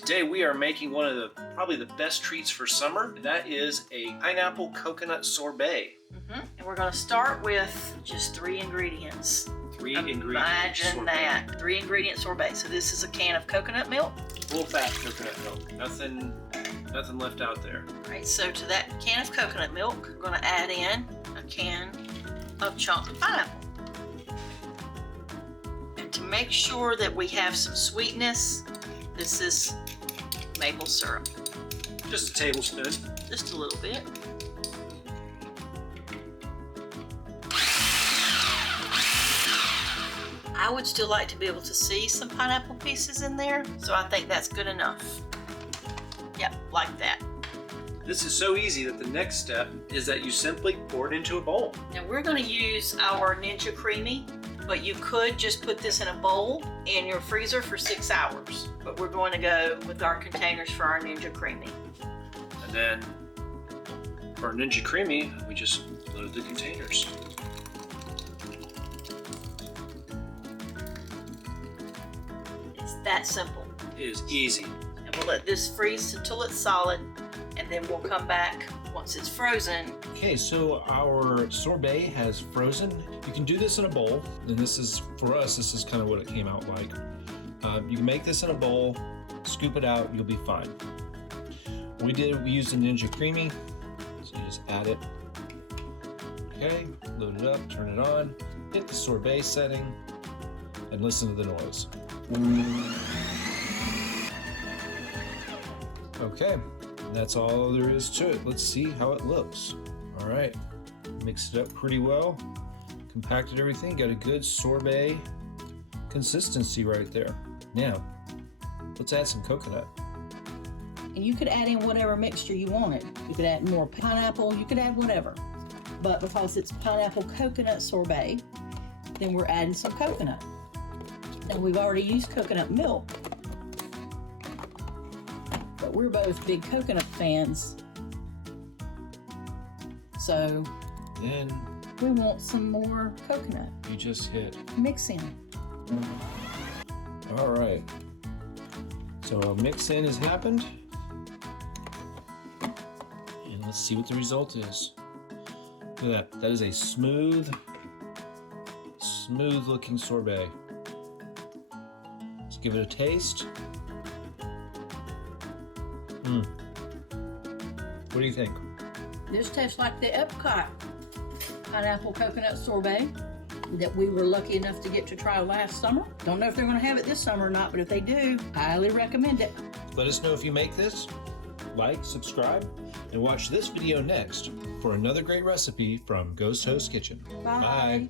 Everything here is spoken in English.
today we are making one of the probably the best treats for summer. And that is a pineapple coconut sorbet. And we're going to start with just 3 ingredients. Imagine that. 3 ingredient sorbet. So this is a can of coconut milk. Full fat coconut milk. Nothing left out there. All right, so to that can of coconut milk, we're going to add in a can of chopped pineapple. And to make sure that we have some sweetness, this is maple syrup. Just a tablespoon. Just a little bit. I would still like to be able to see some pineapple pieces in there, so I think that's good enough. Yep, like that. This is so easy that the next step is that you simply pour it into a bowl. Now we're going to use our Ninja Creami, but you could just put this in a bowl in your freezer for 6 hours. But we're going to go with our containers for our Ninja Creami. And then for our Ninja Creami, we just load the containers. It's that simple. It is easy. And we'll let this freeze until it's solid, and then we'll come back once it's frozen. Okay, so our sorbet has frozen. You can do this in a bowl, and this is, for us, this is kind of what it came out like. You can make this in a bowl, scoop it out, you'll be fine. We used the Ninja Creami, so you just add it. Okay, load it up, turn it on, hit the sorbet setting, and listen to the noise. Okay, that's all there is to it. Let's see how it looks. All right, mixed it up pretty well, compacted everything, got a good sorbet consistency right there. Now, let's add some coconut. And you could add in whatever mixture you wanted. You could add more pineapple, you could add whatever. But because it's pineapple coconut sorbet, then we're adding some coconut. And we've already used coconut milk. But we're both big coconut fans. So Then we want some more coconut. you just hit. Mixing. All right. So a mix-in has happened. And let's see what the result is. Look at that. That is a smooth looking sorbet. Let's give it a taste. What do you think? This tastes like the Epcot pineapple coconut sorbet that we were lucky enough to get to try last summer. Don't know if they're going to have it this summer or not, but if they do, highly recommend it. Let us know if you make this. Like, subscribe, and watch this video next for another great recipe from Ghost Host Kitchen. Bye. Bye.